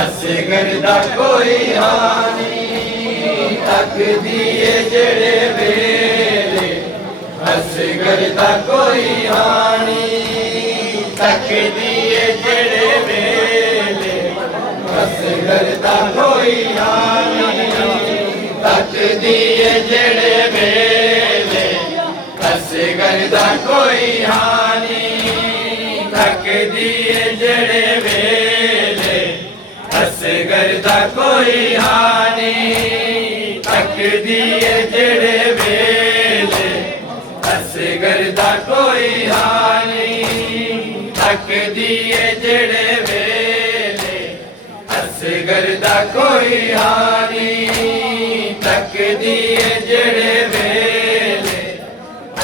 असगर दा कोई हानी तकदी है जेड़े वेले असगर दा कोई हानी तकदी है जेड़े वेले असगर दा कोई हानी तकदी है जेड़े वेले असगर दा कोई हानी तकदी है जेड़े वेले असगर दा कोई हानी तकदी है जेड़े वेले असगर दा कोई हानी तकदी है जेड़े वेले असगर दा कोई हानी तकदी है जेड़े वेले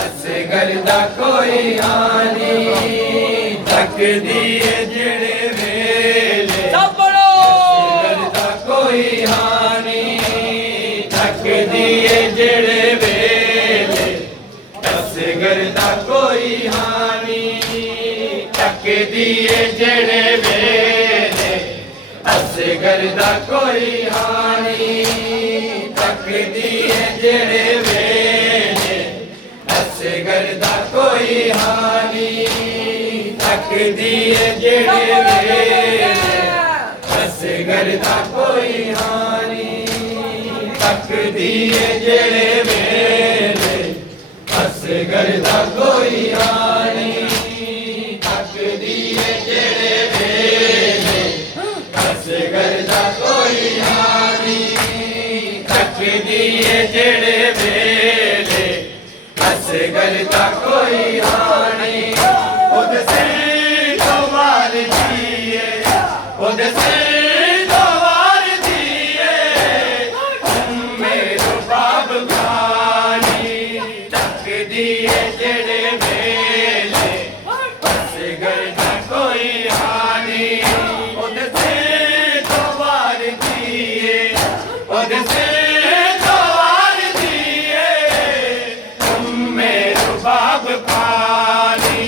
असगर दा कोई हानी तकदी है जेड़े वेले असगर दा कोई हानी तकदी है जेड़े वेले असगर दा कोई हानी तकदी है जेड़े वेले असगर दा कोई हानी तकदी है जेड़े वेले असगर दा कोई हानी तकदी है जेड़े वेले असगर दा कोई हानी तकदी है जेड़े वेले असगर दा कोई हानी तकदी है जेड़े वेले असगर दा कोई हानी तकदी है जेड़े वेले असगर दा कोई हानी खुद से तो वार दिए खुद से तो वार दिए मेरो बाब खानी तकदी है जेड़े वेले असगर दा कोई हानी खुद से तो वार दिए खुद से तो वार दिए मेरो बाब खानी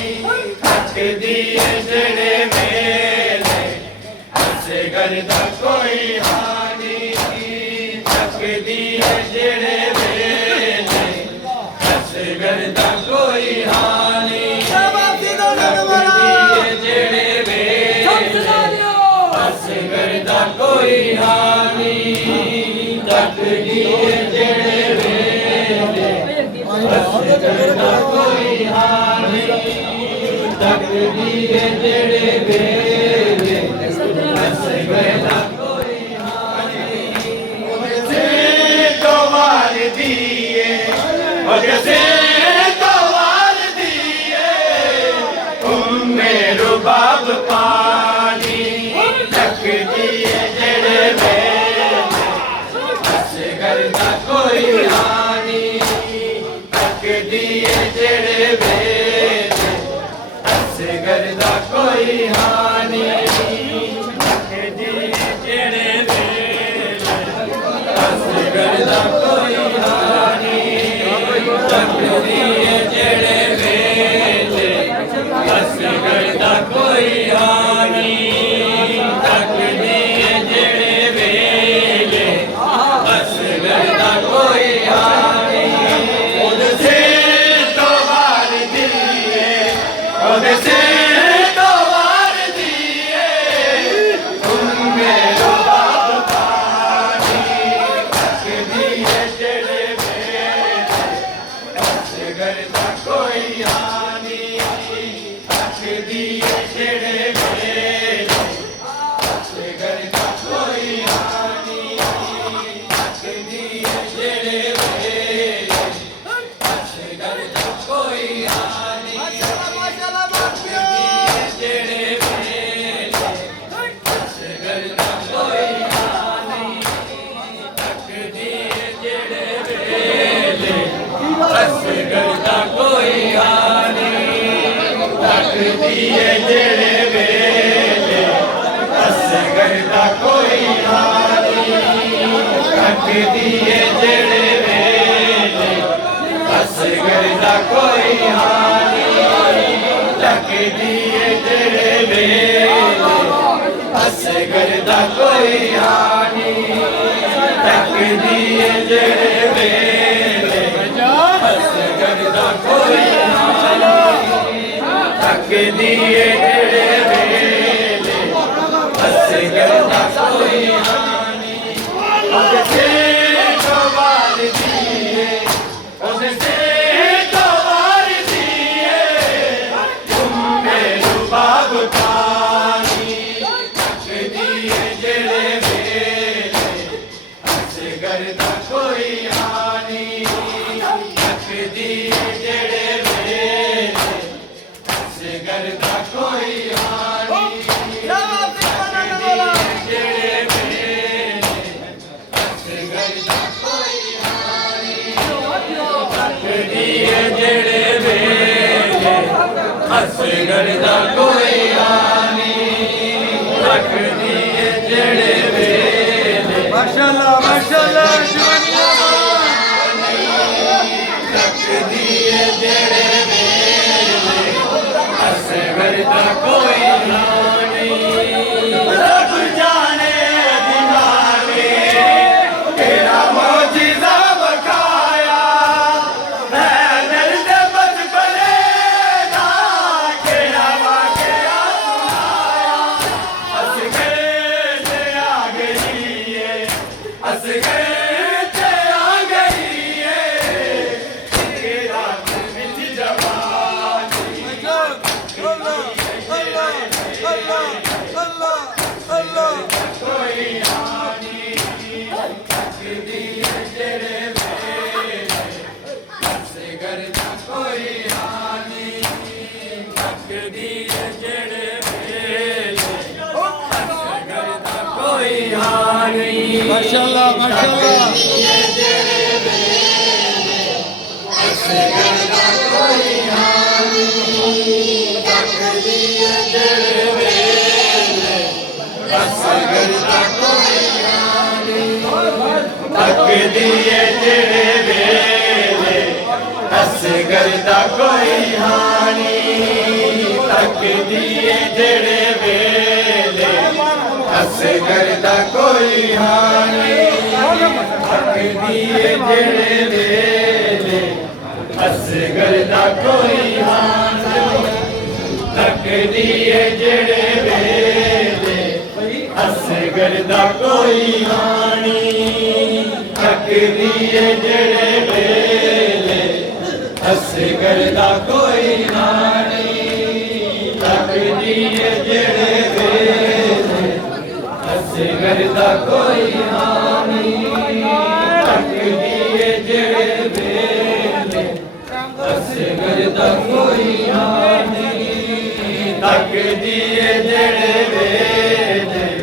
तकदी है जेड़े वेले असगर दा कोई हानी तकदी है जेड़े वेले असगर दा कोई हानी तकदी है जेड़े वेले असगर दा कोई हानी तकदी है जेड़े वेले असगर दा कोई हानी तकदी है जेड़े वेले असगर दा कोई हानी मुझसे तो वार दिए मुझसे तो वार दिए मेरो बाब पानी तकदी है जेड़े वेले असगर दा कोई हानी तकदी है जेड़े वेले असगर दा कोई हानी तकदी है जेड़े वेले असगर दा कोई हानी तकदी है जेड़े वेले असगर दा कोई हानी तकदी है जेड़े वेले असगर दा कोई हानी खुद से तो वार दिए खुद से तो वार दिए मेरो बाप पानी तकदी है जेड़े वेले असगर दा कोई हानी तकदी है जेड़े वेले असगर दा कोई हानी तकदी है जेड़े वेले असगर दा कोई हानी तकदी है जेड़े वेले असगर दा कोई हानी तकदी है जेड़े वेले असगर दा कोई हानी तकदी है जेड़े वेले असगर दा कोई हानी तकदी है जेड़े वेले असगर दा कोई हानी तकदी है जेड़े वेले असगर दा कोई ਤੱਕਦੀ ਏ ਜਿਹੜੇ ਵੇਲੇ ਅਸਗਰ ਦਾ ਕੋਈ ਹਾਨੀ ਉਹਦੇ ਸੇ ਤੋਂ ਵਾਰਦੀ ਏ ਉਹਦੇ ਸੇ ਤੋਂ ਵਾਰਦੀ ਏ ਤੁਮੇ ਰੁਬਾਬ ਪਾਣੀ ਤੱਕਦੀ ਏ ਜਿਹੜੇ ਵੇਲੇ ਅਸਗਰ ਦਾ ਕੋਈ ਹਾਨੀ ਤੱਕਦੀ ਏ ਜਿਹੜੇ ਵੇਲੇ ਅਸਗਰ ਦਾ ਕੋਈ ਹਾਨੀ ਜਿਹੜੇ ਵੇਲੇ ਅਸਗਰ ਦਾ ਕੋਈ ਹਾਨੀ ਤੱਕਦੀ ਏ ਜਿਹੜੇ ਵੇਲੇ ਮਾਸ਼ਾਅੱਲਾ ਮਾਸ਼ਾਅੱਲਾ ਜਵਾਨੀਆਂ ਤੱਕਦੀ ਏ ਜਿਹੜੇ ਵੇਲੇ ਅਸਗਰ ਦਾ ਕੋਈ ਹਾਨੀ ਰੱਬ ਜਾਣੇ ਦਿਵਾਨੇ ਤੇਰਾ ਮੌਜਜ਼ਾ ਵਖਾਇਆ ਮੈਂ ਦਰਦ ਬਚਪਨੇ ਦਾ ਕਿਹੜਾ ਵਾਕਿਆ ਸੁਣਾਇਆ ਅਸਗਰ ਤੇ ਆ ਗਈ ਏ ਅਸਗਰ ਤੇ ਆ ਗਈ ਏ ਇੱਕ ਰਾਤ ਵਿੱਚ ਜਵਾਨੀ ਕੋਈ ਹਾਨੀ ਤੱਕਦੀ ਏ ਜਿਹੜੇ ਵੇਲੇ ਅਸਗਰ ਦਾ ਕੋਈ ਹਾਨੀ ਤੱਕਦੀ ਏ ਜਿਹੜੇ ਵੇਲੇ ਅਸਗਰ ਦਾ ਕੋਈ ਹਾਨੀ ਮਾਸ਼ਾਅੱਲਾ ਮਾਸ਼ਾਅੱਲਾ ਅਸਗਰ ਦਾ ਕੋਈ ਹਾਨੀ ਤੱਕਦੀ ਏ ਜਿਹੜੇ ਵੇਲੇ ਅਸਗਰ ਦਾ ਕੋਈ ਹਾਨੀ ਤੱਕਦੀ ਏ ਜਿਹੜੇ ਵੇਲੇ ਅਸਗਰ ਦਾ ਕੋਈ ਹਾਨੀ ਤੱਕਦੀ ਏ ਜਿਹੜੇ ਵੇਲੇ ਅਸਗਰ ਦਾ ਕੋਈ ਹਾਨੀ ਤੱਕਦੀ ਏ ਜਿਹੜੇ ਵੇਲੇ ਅਸਗਰ ਦਾ ਕੋਈ ਹਾਨੀ ਤੱਕਦੀ ਏ ਜਿਹੜੇ ਵੇਲੇ ਅਸਗਰ ਦਾ ਕੋਈ ਹਾਨੀ ਤੱਕਦੀ ਏ ਜਿਹੜੇ ਵੇਲੇ ਅਸਗਰ ਦਾ ਕੋਈ ਹਾਨੀ ਤੱਕਦੀ ਏ ਜਿਹੜੇ ਵੇਲੇ ਅਸਗਰ ਦਾ ਕੋਈ ਹਾਨੀ ਤੱਕਦੀ ਏ ਜਿਹੜੇ ਵੇਲੇ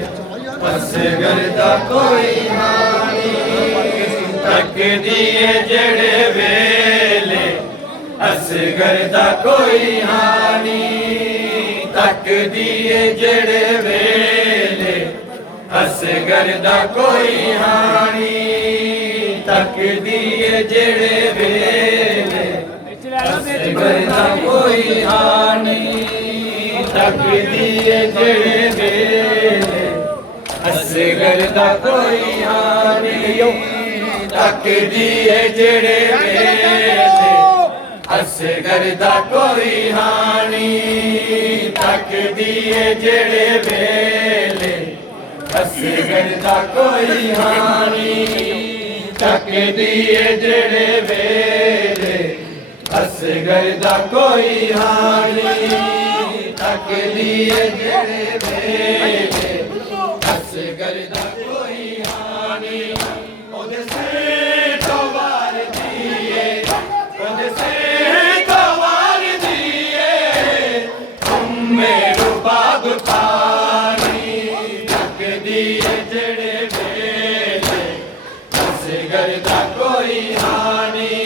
ਅਸਗਰ ਦਾ ਕੋਈ ਹਾਨੀ ਤੱਕਦੀ ਏ ਜਿਹੜੇ ਵੇਲੇ ਅਸਗਰ ਦਾ ਕੋਈ ਹਾਨੀ ਤੱਕਦੀ ਏ ਜਿਹੜੇ ਵੇਲੇ ਅਸਗਰ ਦਾ ਕੋਈ ਹਾਨੀ ਤੱਕਦੀ ਏ ਜਿਹੜੇ ਵੇਲੇ ਅਸਗਰ ਦਾ ਕੋਈ ਹਾਨੀ ਤੱਕਦੀ ਏ ਜਿਹੜੇ ਵੇਲੇ ਅਸਗਰ ਦਾ ਕੋਈ ਹਾਨੀ ਤੱਕਦੀ ਏ ਜਿਹੜੇ ਵੇਲੇ ਅਸਗਰ ਦਾ ਕੋਈ ਹਾਨੀ ਤੱਕਦੀ ਏ ਜਿਹੜੇ ਵੇਲੇ ਅਸਗਰ ਦਾ ਕੋਈ ਹਾਨੀ ਤੱਕਦੀ ਏ ਜਿਹੜੇ ਵੇਲੇ ਅਸਗਰ ਦਾ ਕੋਈ ਹਾਨੀ ਤੱਕਦੀ ਏ ਜਿਹੜੇ ਵੇਲੇ ਅਸਗਰ ਦਾ ਕੋਈ ਹਾਨੀ ਤੱਕਦੀ ਏ ਜਿਹੜੇ ਵੇਲੇ ਅਸਗਰ ਦਾ ਕੋਈ ਹਾਨੀ ਉਹਦੇ ਸਿਰ ਤੋਂ ਵਾਰਦੀ ਏ ਉਹਦੇ ਸਿਰ ਤੋਂ ਵਾਰਦੀ ਏ ਤੁਮੇ ਰੁਬਾਬ ਪਾਣੀ ਤੱਕਦੀ ਏ ਜਿਹੜੇ ਵੇਲੇ ਅਸਗਰ ਦਾ ਕੋਈ ਹਾਨੀ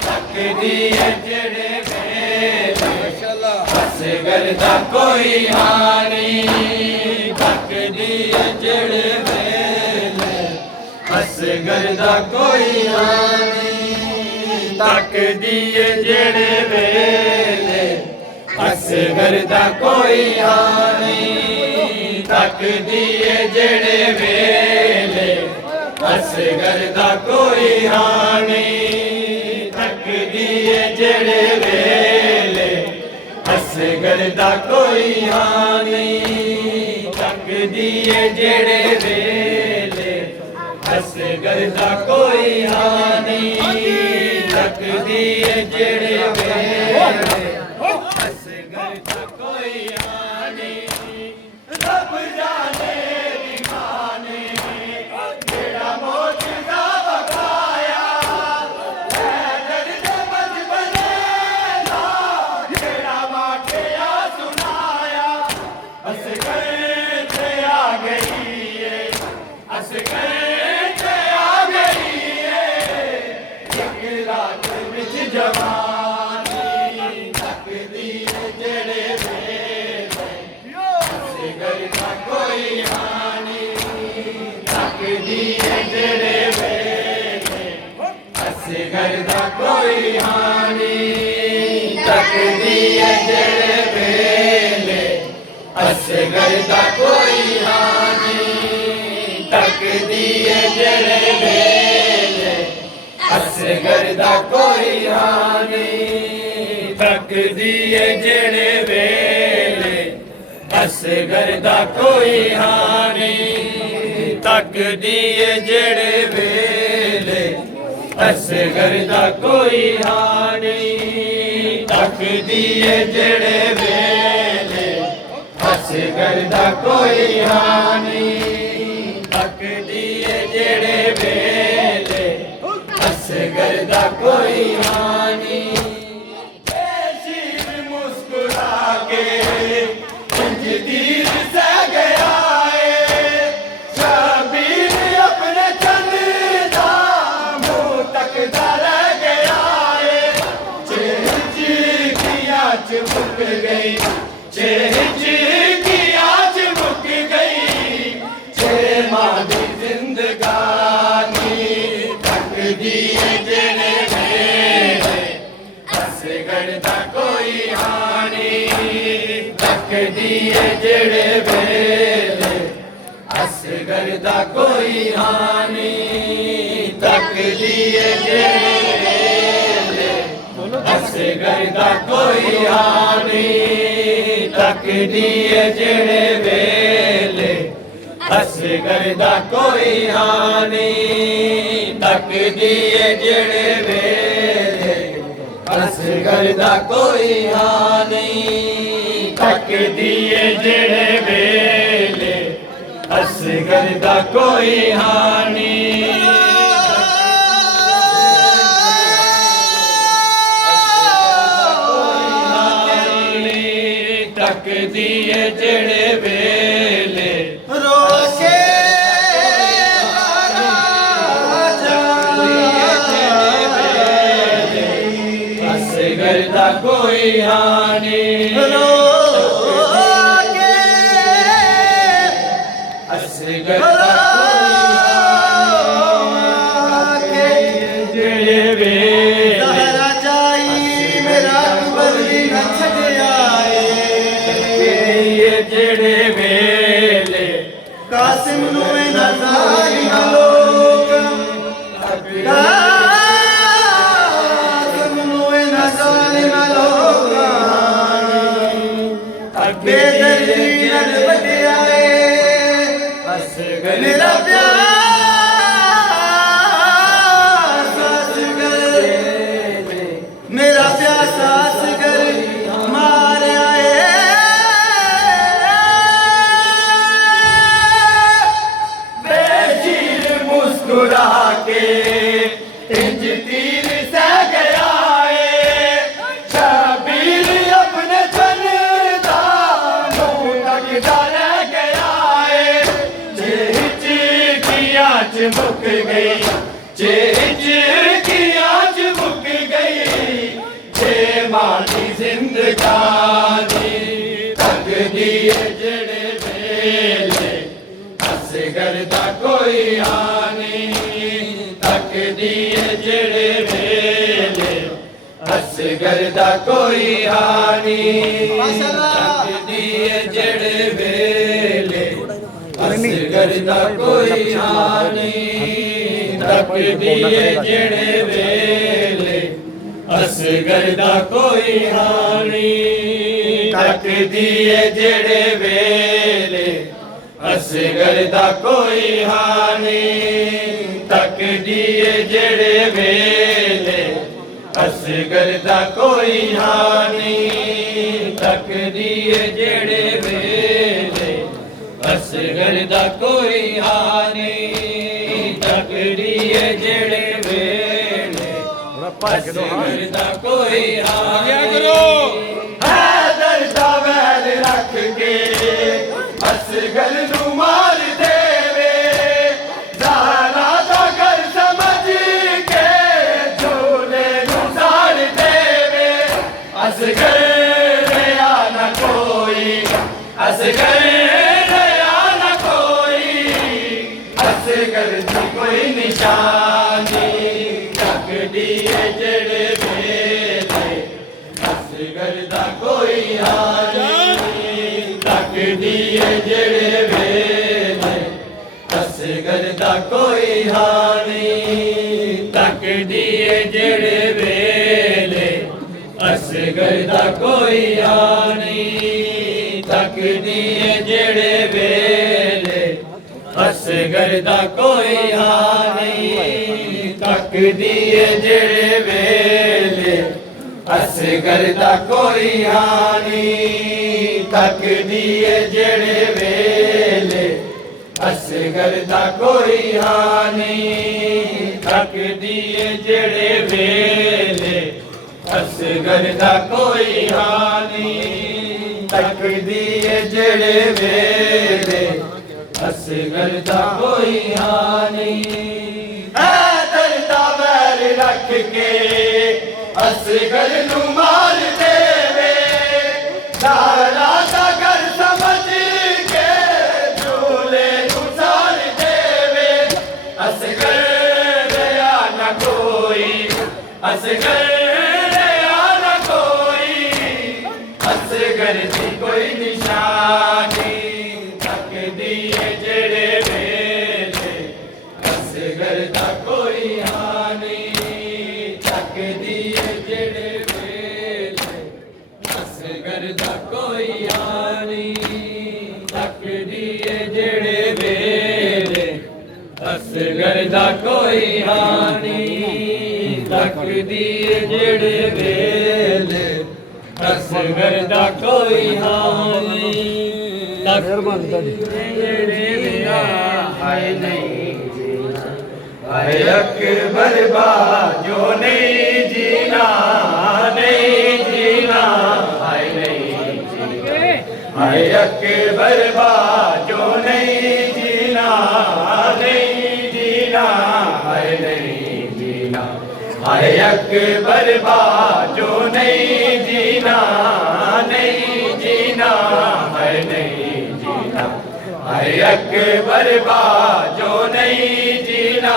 ਤੱਕਦੀ ਏ ਜਿਹੜੇ ਵੇਲੇ ਅਸਗਰ ਦਾ ਕੋਈ ਹਾਨੀ ਤੱਕਦੀ ਏ ਜਿਹੜੇ ਵੇਲੇ ਅਸਗਰ ਦਾ ਕੋਈ ਹਾਨੀ ਤੱਕਦੀ ਏ ਜਿਹੜੇ ਵੇਲੇ ਅਸਗਰ ਦਾ ਕੋਈ ਹਾਨੀ ਤੱਕਦੀ ਏ ਜਿਹੜੇ ਵੇਲੇ ਅਸਗਰ ਦਾ ਕੋਈ ਹਾਨੀ ਤੱਕਦੀ ਏ ਜਿਹੜੇ ਵੇਲੇ ਅਸਗਰ ਦਾ ਕੋਈ ਹਾਨੀ ਤੱਕਦੀ ਏ ਜਿਹੜੇ ਵੇਲੇ ਅਸਗਰ ਦਾ ਕੋਈ ਹਾਨੀ ਤੱਕਦੀ ਏ ਜਿਹੜੇ ਵੇਲੇ ਅਸਗਰ ਦਾ ਕੋਈ ਹਾਨੀ ਰੱਬ ਜਾਣੇ ਦਿਮਾਨੇ ਜਿਹੜਾ ਮੋਜਦਾ ਵਖਾਇਆ ਹੈਦਰ ਦੇ ਬਚਪਨੇ ਦਾ ਜਿਹੜਾ ਵਾਕਿਆ ਸੁਣਾਇਆ ਅਸਗਰ ਤੇ ਆ ਗਈ ਏ ਅਸਗਰ ਤੇ ਆ ਗਈ ਏ ਇੱਕ ਰਾਤ ਵਿੱਚ ਜਵਾਨੀ ਤੱਕਦੀ ਏ ਜਿਹੜੇ ਅਸਗਰ ਦਾ ਕੋਈ ਹਾਨੀ ਤੱਕਦੀ ਏ ਜਿਹੜੇ ਵੇਲੇ ਅਸਗਰ ਦਾ ਕੋਈ ਹਾਨੀ ਤੱਕਦੀ ਏ ਜਿਹੜੇ ਵੇਲੇ ਅਸਗਰ ਦਾ ਕੋਈ ਹਾਨੀ ਤੱਕਦੀ ਏ ਜਿਹੜੇ ਵੇਲੇ ਅਸਗਰ ਦਾ ਕੋਈ ਹਾਨੀ ਤੱਕਦੀ ਏ ਜਿਹੜੇ ਵੇਲੇ ਅਸਗਰ ਦਾ ਕੋਈ ਹਾਨੀ ਤੱਕਦੀ ਏ ਜਿਹੜੇ ਵੇਲੇ ਅਸਗਰ ਦਾ ਕੋਈ ਹਾਨੀ ਤੱਕਦੀ ਏ ਜਿਹੜੇ ਵੇਲੇ ਅਸਗਰ ਦਾ ਕੋਈ ਹਾਨੀ ਤੱਕਦੀ ਏ ਜਿਹੜੇ ਵੇਲੇ ਅਸਗਰ ਦਾ ਕੋਈ ਹਾਨੀ ਸ਼ੀਰ ਮੁਸਕਰਾ ਕੇ ਤੀਰ ਸਹਿ ਗਿਆ ਏ ਸ਼ਬੀਰ ਆਪਣੇ ਚੰਨ ਦਾ ਮੂੰਹ ਤੱਕਦਾ ਰਹਿ ਗਿਆ ਏ ਚਿਹਕਿਆਂ ਚ ਮੁੱਕ ਗਈ ਚਿਹਕਿਆਂ ਚ ਮੁੱਕ ਗਈ ਛੇ ਮਾਂ ਦੀ ਜ਼ਿੰਦਗਾਨੀ ਤੱਕਦੀ ਏ ਜਿਹੜੇ ਵੇਲੇ ਅਸਗਰ ਦਾ ਕੋਈ ਹਾਨੀ ਤੱਕਦੀ ਏ ਜਿਹੜੇ ਵੇਲੇ ਅਸਗਰ ਦਾ ਕੋਈ ਹਾਨੀ ਤੱਕਦੀ ਏ ਜਿਹੜੇ ਵੇਲੇ ਅਸਗਰ ਦਾ ਕੋਈ ਹਾਨੀ ਤੱਕਦੀ ਏ ਜਿਹੜੇ ਵੇਲੇ ਅਸਗਰ ਦਾ ਕੋਈ ਹਾਨੀ ਤੱਕਦੀ ਏ ਜਿਹੜੇ ਵੇਲੇ ਅਸਗਰ ਦਾ ਕੋਈ ਹਾਨੀ ਤੱਕਦੀ ਏ ਜਿਹੜੇ ਵੇਲੇ ਅਸਗਰ ਦਾ ਕੋਈ ਹਾਨੀ ਤੱਕਦੀ ਏ ਜਿਹੜੇ ਵੇਲੇ ਰੋਕੇ ਅਸਗਰ ਦਾ ਕੋਈ ਹਾਨੀ ਰੋਕੇ ਅਸਗਰ ਦਾ ਜਿਹੜੇ ਵੇਲੇ ਜ਼ਹਰਾ ਜਾਈ ਮੇਰਾ ਬਲੀ ਨਾ ਛੱਡਿਆ ਏ ਜਿਹੜੇ ਵੇਲੇ ਕਾਸਿਮ ਨੂੰ ਇਹ ਨਜ਼ਾਰੀਆਂ ਲੋਕ ਕਾਸਿਮ ਨੂੰ ਇਹ ਨਜ਼ਾਰੀਆਂ ਲੋਕ ਬੇਦਰਦੀ ਨਾਲ ਵੱਡਿਆ ਏ ਅਸਗਰ ਮੇਰਾ ਪਿਆਰ ਅਸਗਰ ਮੇਰਾ ਪਿਆਸਾ ਅਸਗਰ ਮਾਰਿਆ ਏ ਬੇਸ਼ੀਰ ਮੁਸਕਰਾ ਕੇ ਇੰਜ ਤੀਰ ਸਹਿ ਗਿਆ ਏ ਸ਼ਬੀਰ ਆਪਣੇ ਚੰਨ ਦਾ ਮੂੰਹ ਤੱਕਦਾ ਰਹਿ ਗਿਆ ਏ ਚਿਹਕਿਆਂ ਚ ਮੁੱਕ ਗਈ ਚਿਹਕਿਆਂ ਚ ਮੁੱਕ ਗਈ ਛੇ ਮਾਂ ਦੀ ਜ਼ਿੰਦਗਾਨੀ ਤੱਕਦੀ ਏ ਜਿਹੜੇ ਵੇਲੇ ਅਸਗਰ ਦਾ ਕੋਈ ਹਾਨੀ ਤੱਕਦੀ ਏ ਜਿਹੜੇ ਵੇਲੇ ਅਸਗਰ ਦਾ ਕੋਈ ਹਾਨੀ ਤੱਕਦੀ ਏ ਜਿਹੜੇ ਵੇਲੇ ਅਸਗਰ ਦਾ ਕੋਈ ਹਾਨੀ ਤੱਕਦੀ ਏ ਜਿਹੜੇ ਵੇਲੇ ਅਸਗਰ ਦਾ ਕੋਈ ਹਾਨੀ ਤੱਕਦੀ ਏ ਜਿਹੜੇ ਵੇਲੇ ਅਸਗਰ ਦਾ ਕੋਈ ਹਾਨੀ ਤੱਕਦੀ ਏ ਜਿਹੜੇ ਵੇਲੇ ਅਸਗਰ ਦਾ ਕੋਈ ਹਾਨੀ ਤੱਕਦੀ ਏ ਜਿਹੜੇ ਵੇਲੇ ਅਸਗਰ ਦਾ ਕੋਈ ਹਾਨੀ ਤੱਕਦੀ ਏ ਜਿਹੜੇ ਵੇਲੇ ਅਸਗਰ ਦਾ ਕੋਈ ਹਾਨੀ ਹੈਦਰ ਦਾ ਵੈਰ ਰੱਖ ਕੇ ਅਸਗਰ ਨੂੰ ਮਾਰ ਦੇਵੇ ਜ਼ਾਰਾ ਦਾ ਘਰ ਸਮਝ ਕੇ ਝੋਲੇ ਨੂੰ ਸਾੜ ਦੇਵੇ ਅਸਗਰ ਰਿਆ ਨਾ ਕੋਈ ਅਸਗਰ ਰਿਆ ਨਾ ਕੋਈ ਅਸਗਰ ਦੀ ਕੋਈ ਨਿਸ਼ਾਨੀ ਤੱਕਦੀ ਏ ਜਿਹੜੇ ਵੇਲੇ ਅਸਗਰ ਦਾ ਕੋਈ ਹਾਨੀ ਤੱਕਦੀ ਏ ਜਿਹੜੇ ਵੇਲੇ ਅਸਗਰ ਦਾ ਕੋਈ ਹਾਨੀ ਤੱਕਦੀ ਏ ਜਿਹੜੇ ਵੇਲੇ ਅਸਗਰ ਦਾ ਕੋਈ ਹਾਨੀ ਤੱਕਦੀ ਏ ਜਿਹੜੇ ਵੇਲੇ ਅਸਗਰ ਦਾ ਕੋਈ ਹਾਨੀ ਤੱਕਦੀ ਏ ਜਿਹੜੇ ਵੇਲੇ ਅਸਗਰ ਦਾ ਕੋਈ ਹਾਨੀ ਤੱਕਦੀ ਏ ਜਿਹੜੇ ਵੇਲੇ ਅਸਗਰ ਦਾ ਕੋਈ ਹਾਨੀ ਤੱਕਦੀ ਏ ਜਿਹੜੇ ਵੇਲੇ ਅਸਗਰ ਦਾ ਕੋਈ ਹਾਨੀ ਤੱਕਦੀ ਏ ਜਿਹੜੇ ਵੇਲੇ ਅਸਗਰ ਦਾ ਕੋਈ ਹਾਨੀ ਹੈਦਰ ਦਾ ਵੈਰ ਰੱਖ ਕੇ ਅਸਗਰ ਨੂੰ ਮਾਰ ਦੇਵੇ ਜ਼ਾਰਾ ਦਾ ਘਰ ਸਮਝ ਕੇ ਝੋਲੇ ਨੂੰ ਸਾੜ ਦੇਵੇ ਅਸਗਰ ਰਿਆ ਨਾ ਕੋਈ ਅਸਗਰ ਰਿਆ ਨਾ ਕੋਈ ਅਸਗਰ ਦੀ ਕੋਈ ਨਿਸ਼ਾਨੀ ਤੱਕਦੀ ਏ ਜਿਹੜੇ ਵੇਲੇ ਅਸਗਰ ਦਾ ਕੋਈ ਹਾਨੀ ਤੱਕਦੀ ਏ ਜਿਹੜੇ ਵੇਲੇ ਅਸਗਰ ਦਾ ਕੋਈ ਹਾਨੀ ਤੱਕਦੀ ਏ ਜਿਹੜੇ ਵੇਲੇ ਅਸਗਰ ਦਾ ਕੋਈ ਹਾਨੀ ਤੱਕਦੀ ਏ ਜਿਹੜੇ ਵੇਲੇ ਅਸਗਰ ਦਾ ਕੋਈ ਹਾਨੀ ਤੱਕਦੀ ਏ ਜਿਹੜੇ ਵੇਲੇ ਹਾਏ ਨਹੀਂ ਜੀਣਾ ਹਾਏ ਅਕਬਰ ਬਾਜੋ ਨਹੀਂ ਜੀਣਾ ਨਹੀਂ ਜੀਣਾ ਹਾਏ ਨਹੀਂ ਜੀਣਾ ਹਾਏ ਅਕਬਰ ਬਾਜੋ ਨਹੀਂ ਜੀਣਾ ਨਹੀਂ ਜੀਣਾ ਹਾਏ ਨਹੀਂ ਜੀਣਾ ਹਾਏ ਅਕਬਰ ਬਾਜੋ ਨਹੀਂ ਜੀਣਾ ਨਹੀਂ ਜੀਣਾ ਹਾਏ ਨਹੀਂ ਜੀਣਾ ਹਾਏ ਅਕਬਰ ਬਾਜੋ ਨਹੀਂ ਜੀਣਾ